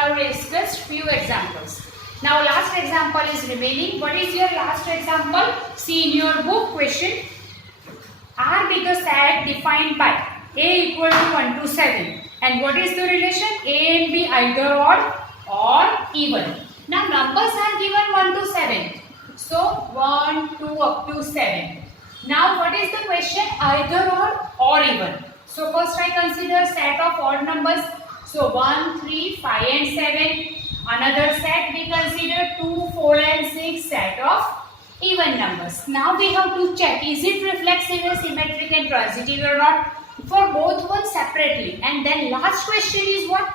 have discussed few examples. Now last example is remaining. What is your last example? See in your book question. R be the set defined by A equal to 1 to 7. And what is the relation? A and B either odd or even. Now numbers are given 1 to 7. So 1, 2 up to 7. Now what is the question? Either odd or even. So first I consider set of odd numbers. So 1, 3, 5 and 7. Another set we consider 2, 4 and 6 set of even numbers. Now we have to check is it reflexive, symmetric and transitive or not for both one separately. And then last question is what?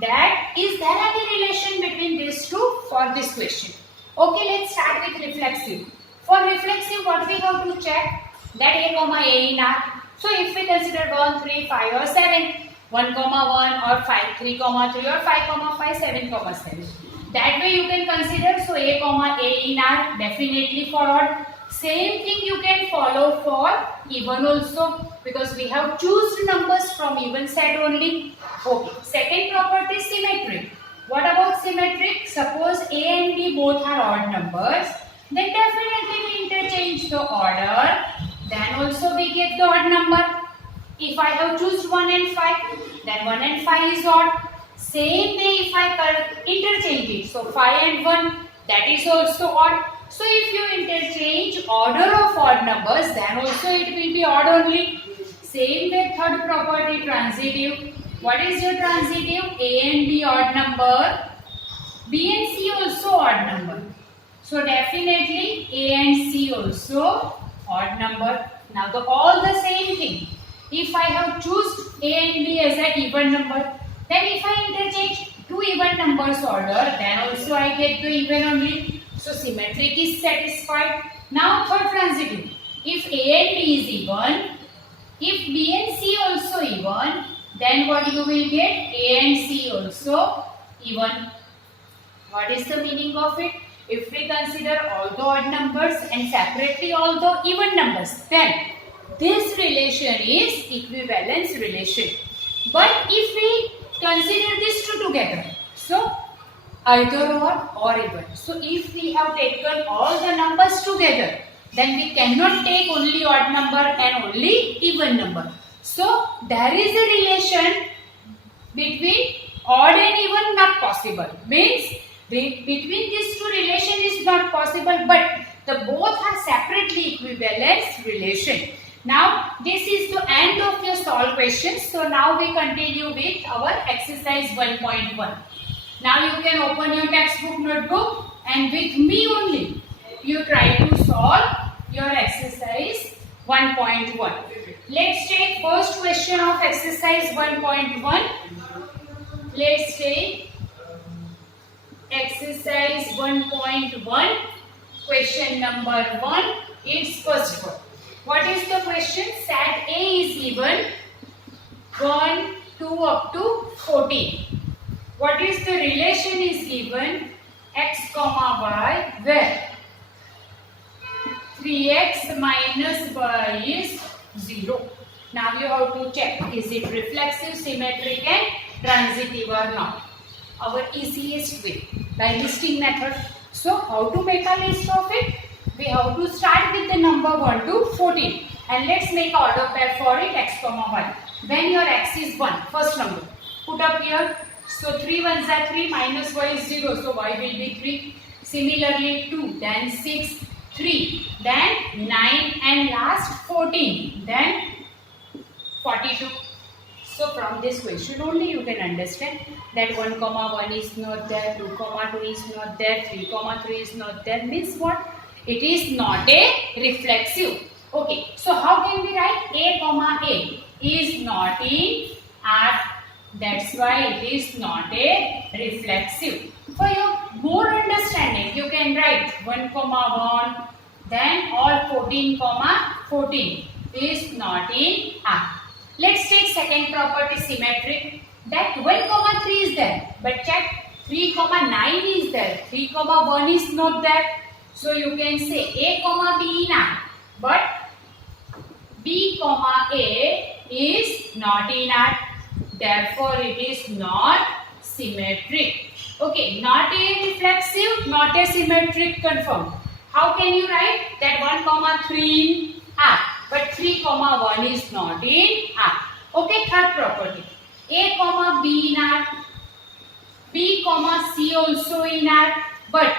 That is there any relation between these two for this question? Okay, let's start with reflexive. For reflexive what we have to check? That A comma A in R. So if we consider 1, 3, 5 or 7. 1, 1 or 5, 3, 3 or 5, 5, 7, 7. That way you can consider, so A, A in R definitely for odd. Same thing you can follow for even also because we have choose numbers from even set only. Okay, second property is symmetric. What about symmetric? Suppose A and B both are odd numbers, then definitely we interchange the order, then also we get the odd number. If I have choose 1 and 5, then 1 and 5 is odd. Same way if I interchange it, so 5 and 1, that is also odd. So if you interchange order of odd numbers, then also it will be odd only. Same way third property transitive. What is your transitive? A and B odd number, B and C also odd number. So definitely A and C also odd number. Now all the same thing. If I have choose A and B as an even number, then if I interchange two even numbers order, then also I get the even only. So symmetric is satisfied. Now third transitive. If A and B is even, if B and C also even, then what you will get? A and C also even. What is the meaning of it? If we consider all the odd numbers and separately all the even numbers, then this relation is equivalence relation. But if we consider these two together, so either odd or even. So if we have taken all the numbers together, then we cannot take only odd number and only even number. So there is a relation between odd and even not possible. Means between these two relation is not possible, but the both are separately equivalence relation. Now this is the end of your solved questions. So now we continue with our exercise 1.1. Now you can open your textbook notebook and with me only you try to solve your exercise 1.1. Let's take first question of exercise 1.1. Let's take exercise 1.1. Question number 1 is first one. What is the question? Set A is even 1, 2 up to 14. What is the relation is given? X comma y where 3x minus y is 0. Now you have to check is it reflexive, symmetric and transitive or not. Our easiest way by listing method. So how to make a list of it? We have to start with the number 1 to 14 and let's make order pair for it x comma y. When your x is 1, first number, put up here. So 3 ones are 3 minus y is 0, so y will be 3. Similarly 2, then 6, 3, then 9 and last 14, then 42. So from this question only you can understand that 1 comma 1 is not there, 2 comma 2 is not there, 3 comma 3 is not there. Means what? It is not a reflexive. Okay, so how can we write A comma A is not in R. That's why it is not a reflexive. For your more understanding, you can write 1 comma 1, then all 14 comma 14 is not in R. Let's take second property symmetric. That 1 comma 3 is there, but check 3 comma 9 is there, 3 comma 1 is not there. So you can say A comma B in R, but B comma A is not in R. Therefore, it is not symmetric. Okay, not a reflexive, not a symmetric, confirmed. How can you write that 1 comma 3 in R, but 3 comma 1 is not in R? Okay, third property. A comma B in R, B comma C also in R, but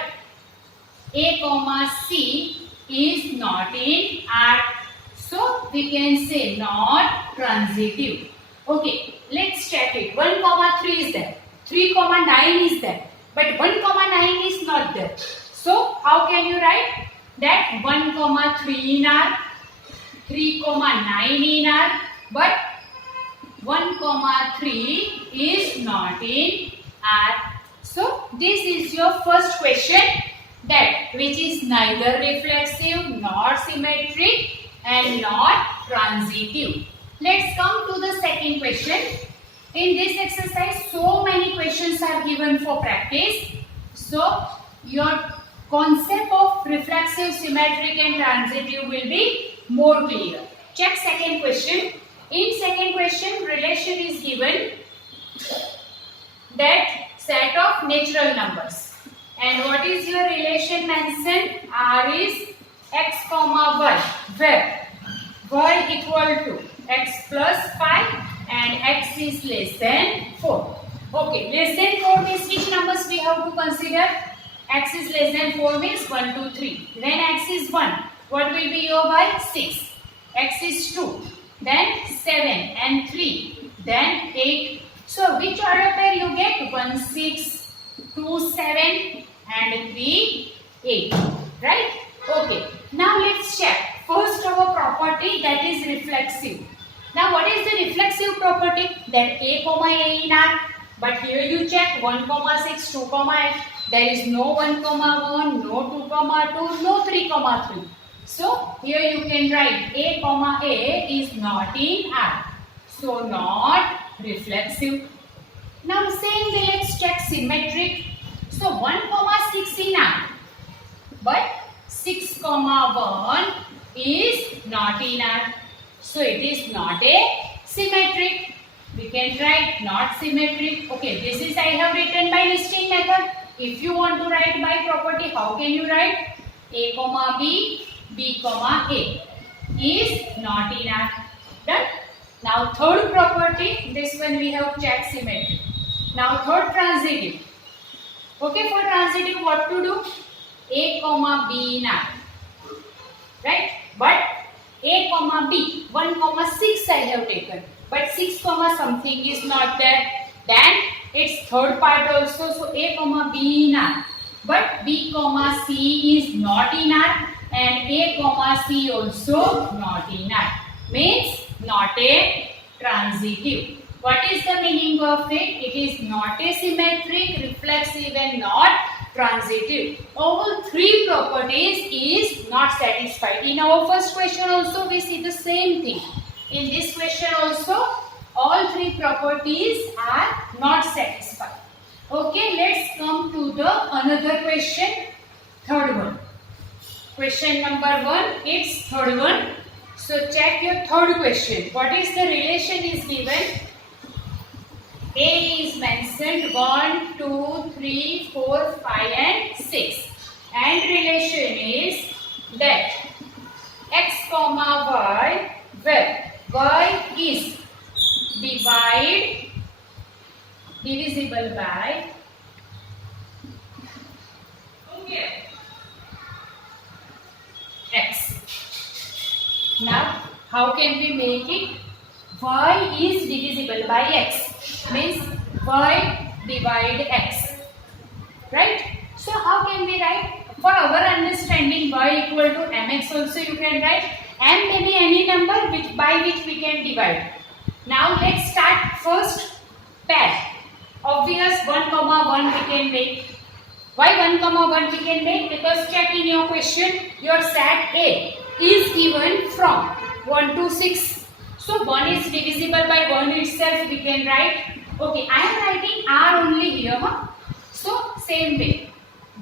A comma C is not in R. So we can say not transitive. Okay, let's check it. 1 comma 3 is there. 3 comma 9 is there. But 1 comma 9 is not there. So how can you write that 1 comma 3 in R, 3 comma 9 in R, but 1 comma 3 is not in R. So this is your first question, that which is neither reflexive nor symmetric and not transitive. Let's come to the second question. In this exercise, so many questions are given for practice. So your concept of reflexive, symmetric and transitive will be more clear. Check second question. In second question, relation is given that set of natural numbers. And what is your relation mentioned? R is x comma y, where y equal to x plus 5 and x is less than 4. Okay, less than 4 means which numbers we have to consider? X is less than 4 means 1, 2, 3. Then x is 1. What will be your y? 6. X is 2. Then 7 and 3. Then 8. So which order pair you get? 1, 6, 2, 7 and 3, 8. Right? Okay. Now let's check. First our property, that is reflexive. Now what is the reflexive property? That A comma A in R. But here you check 1 comma 6, 2 comma 8. There is no 1 comma 1, no 2 comma 2, no 3 comma 3. So here you can write A comma A is not in R. So not reflexive. Now same way let's check symmetric. So 1 comma 6 in R. But 6 comma 1 is not in R. So it is not a symmetric. We can write not symmetric. Okay, this is I have written by listing method. If you want to write by property, how can you write? A comma B, B comma A is not in R. Done. Now third property, this one we have checked symmetry. Now third transitive. Okay, for transitive what to do? A comma B in R. Right? But A comma B, 1 comma 6 I have taken. But 6 comma something is not there. Then its third part also. So A comma B in R. But B comma C is not in R. And A comma C also not in R. Means not a transitive. What is the meaning of it? It is not a symmetric, reflexive and not transitive. All three properties is not satisfied. In our first question also we see the same thing. In this question also all three properties are not satisfied. Okay, let's come to the another question. Third one. Question number 1, it's third one. So check your third question. What is the relation is given? A is mentioned 1, 2, 3, 4, 5 and 6. And relation is that x comma y, where y is divisible by x. Now how can we make it? Y is divisible by x. Means y divide x. Right? So how can we write? For our understanding, y equal to mx also you can write. M may be any number by which we can divide. Now let's start first pair. Obvious 1 comma 1 we can make. Why 1 comma 1 we can make? Because check in your question, your set A is given from 1 to 6. So 1 is divisible by 1 itself we can write. Okay, I am writing R only here. So same way.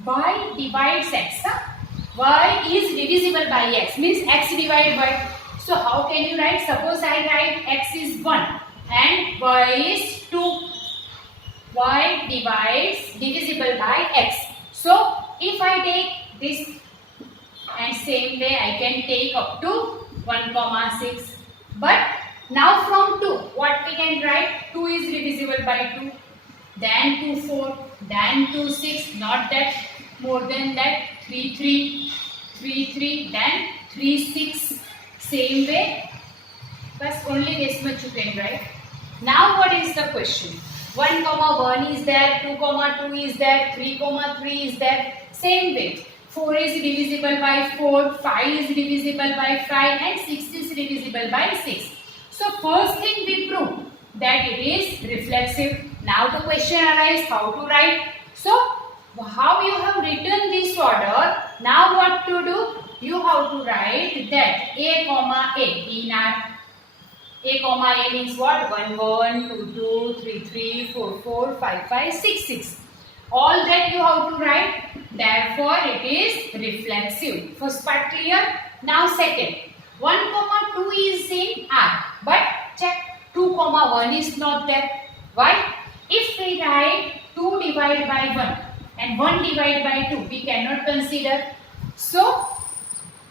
Y divides x. Y is divisible by x. Means x divided by. So how can you write? Suppose I write x is 1 and y is 2. y divides divisible by x. So if I take this, and same way I can take up to 1,6. But now from 2, what we can write? 2 is divisible by 2. Then 2, 4. Then 2, 6. Not that. More than that. 3, 3. 3, 3. Then 3, 6. Same way. But only this much you can write. Now what is the question? 1, 1 is there. 2, 2 is there. 3, 3 is there. Same way. 4 is divisible by 4, 5 is divisible by 5 and 6 is divisible by 6. So first thing we prove that it is reflexive. Now the question arises how to write. So how you have written this order, now what to do? You have to write that A, in our A, means what? 1, 1, 2, 2, 3, 3, 4, 4, 5, 5, 6, 6. All that you have to write. Therefore, it is reflexive. First part clear? Now second. 1, 2 is in R. But check 2, 1 is not there. Why? If we write 2 divided by 1 and 1 divided by 2, we cannot consider. So,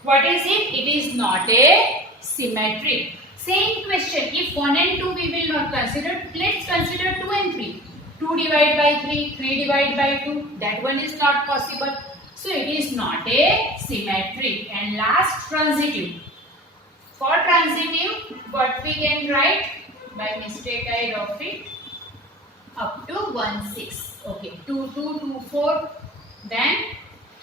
what is it? It is not a symmetric. Same question. If 1 and 2 we will not consider, let's consider 2 and 3. 2 divided by 3, 3 divided by 2, that one is not possible. So it is not a symmetric. And last, transitive. For transitive, what we can write? By mistake I wrote it up to 1, 6. Okay, 2, 2, 2, 4, then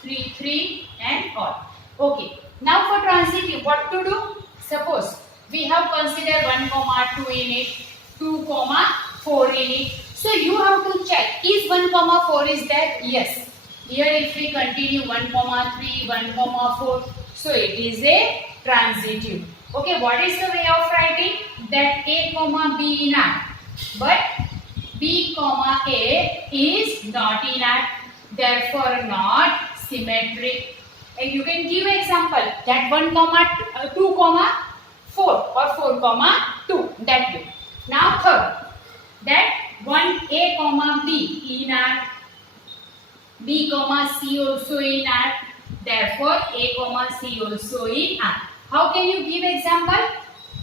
3, 3 and all. Okay, now for transitive, what to do? Suppose we have considered 1, 2 in it, 2, 4 in it. So you have to check, is 1, 4 is there? Yes. Here if we continue 1, 3, 1, 4, so it is a transitive. Okay, what is the way of writing? That A, B in R. But B, A is not in R. Therefore not symmetric. And you can give example that 1, 2, 4 or 4, 2. That way. Now third. That 1 A, B in R, B, C also in R. Therefore, A, C also in R. How can you give example?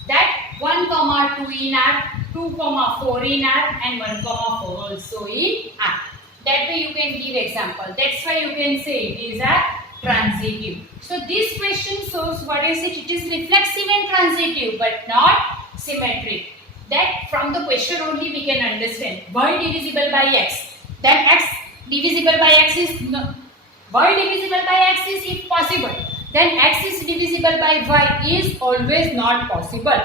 That 1, 2 in R, 2, 4 in R and 1, 4 also in R. That way you can give example. That's why you can say it is a transitive. So this question shows what is it? It is reflexive and transitive but not symmetric. That from the question only we can understand y divisible by x. Then x divisible by x is no, y divisible by x is if possible. Then x is divisible by y is always not possible.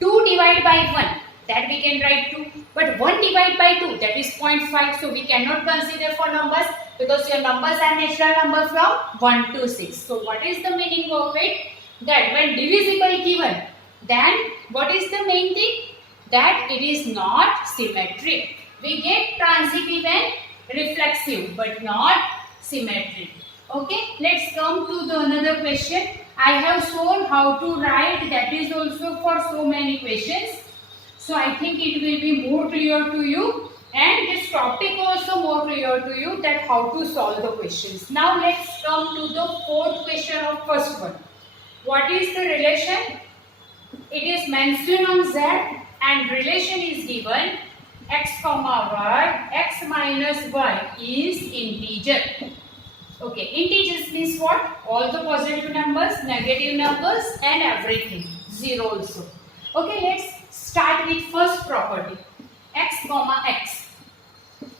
2 divided by 1, that we can write 2. But 1 divided by 2, that is 0.5. So we cannot consider for numbers because your numbers are natural numbers from 1 to 6. So what is the meaning of it? That when divisible given, then what is the main thing? That it is not symmetric. We get transitive and reflexive but not symmetric. Okay, let's come to the another question. I have shown how to write, that is also for so many questions. So I think it will be more clear to you and this topic also more clear to you that how to solve the questions. Now let's come to the fourth question of first one. What is the relation? It is mentioned on Z. And relation is given x, y, x minus y is integer. Okay, integers means what? All the positive numbers, negative numbers and everything. 0 also. Okay, let's start with first property. X, x.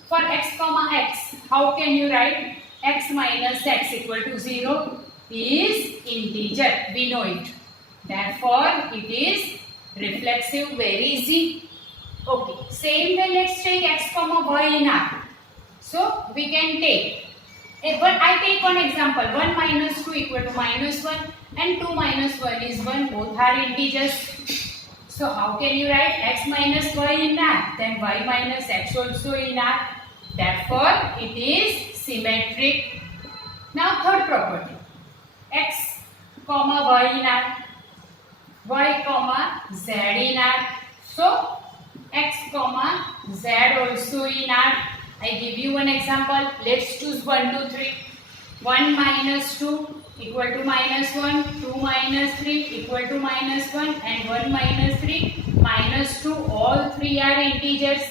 For x, x, how can you write? X minus x equal to 0 is integer. We know it. Therefore, it is reflexive, very easy. Okay, same way let's take x, y in R. So we can take, but I take one example, 1 minus 2 equal to minus 1 and 2 minus 1 is 1, both are integers. So how can you write x minus y in R? Then y minus x also in R. Therefore it is symmetric. Now third property, x, y in R, y, z in R. So x comma z also in R. I give you one example. Let's choose 1, 2, 3. 1 minus 2 equal to minus 1. 2 minus 3 equal to minus 1. And 1 minus 3 minus 2. All three are integers.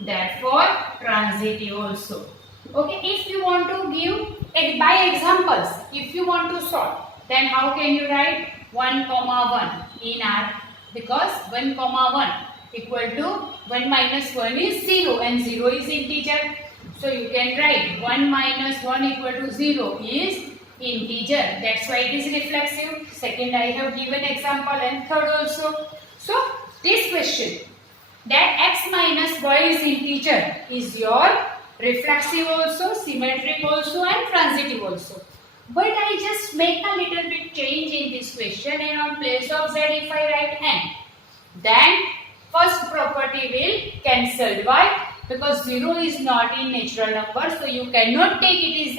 Therefore, transitive also. Okay, if you want to give by examples, if you want to solve, then how can you write 1 comma 1 in R? Because 1 comma 1 equal to 1 minus 1 is 0 and 0 is integer. So you can write 1 minus 1 equal to 0 is integer. That's why it is reflexive. Second, I have given example, and third also. So this question that x minus y is integer is your reflexive also, symmetric also, and transitive also. But I just make a little bit change in this question, and on place of z if I write n, then first property will cancel. Why? Because 0 is not in natural number, so you cannot take it as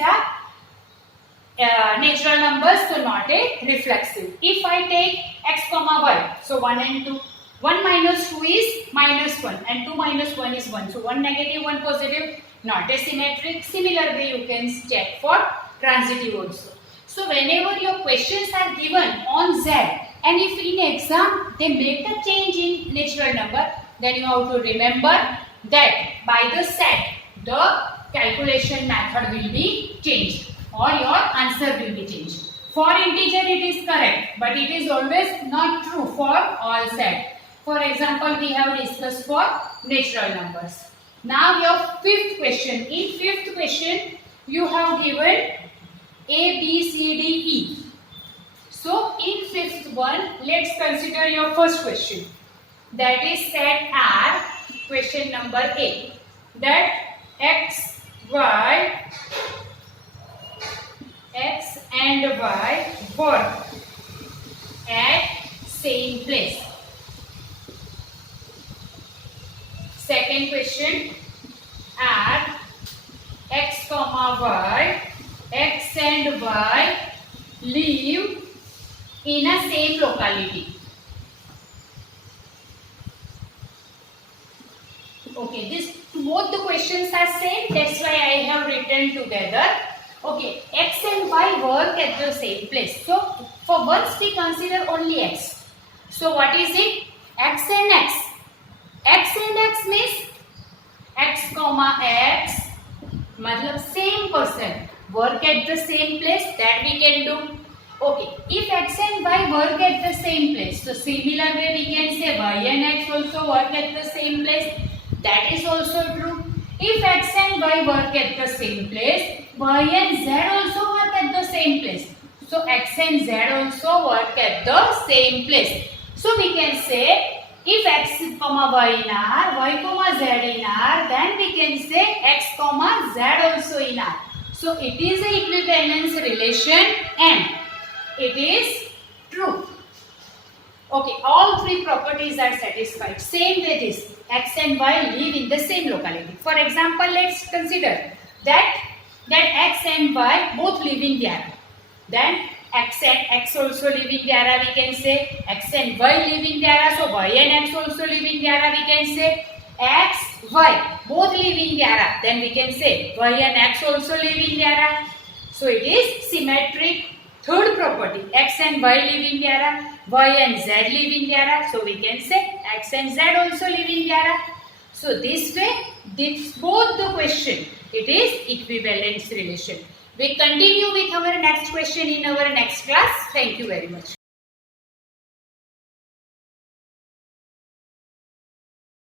a natural number, so not a reflexive. If I take x comma y, so 1 and 2, 1 minus 2 is minus 1 and 2 minus 1 is 1. So 1 negative, 1 positive, not a symmetric. Similar way you can check for transitive also. So whenever your questions are given on z, and if in exam they make a change in natural number, then you have to remember that by the set the calculation method will be changed or your answer will be changed. For integer it is correct, but it is always not true for all set. For example, we have discussed for natural numbers. Now your fifth question. In fifth question, you have given A, B, C, D, E. So in fifth one, let's consider your first question. That is set R, question number A. That x and y work at same place. Second question, add x comma y, x and y live in a same locality. Okay, this both the questions are same, that's why I have written together. Okay, x and y work at the same place. So for once we consider only x. So what is it? X and x. X and x means x comma x, matlab same person work at the same place, that we can do. Okay, if x and y work at the same place, so similar way we can say y and x also work at the same place, that is also true. If x and y work at the same place, y and z also work at the same place. So x and z also work at the same place. So we can say if x comma y in R, y comma z in R, then we can say x comma z also in R. So it is a equivalence relation and it is true. Okay, all three properties are satisfied. Same way this, x and y live in the same locality. For example, let's consider that x and y both live in Vyara. Then x and x also live in Vyara, we can say x and y live in Vyara. So y and x also live in Vyara, we can say x, y both live in Vyara. Then we can say y and x also live in Vyara. So it is symmetric. Third property, x and y live in Vyara, y and z live in Vyara. So we can say x and z also live in Vyara. So this way, this both the question, it is equivalence relation. We continue with our next question in our next class. Thank you very much.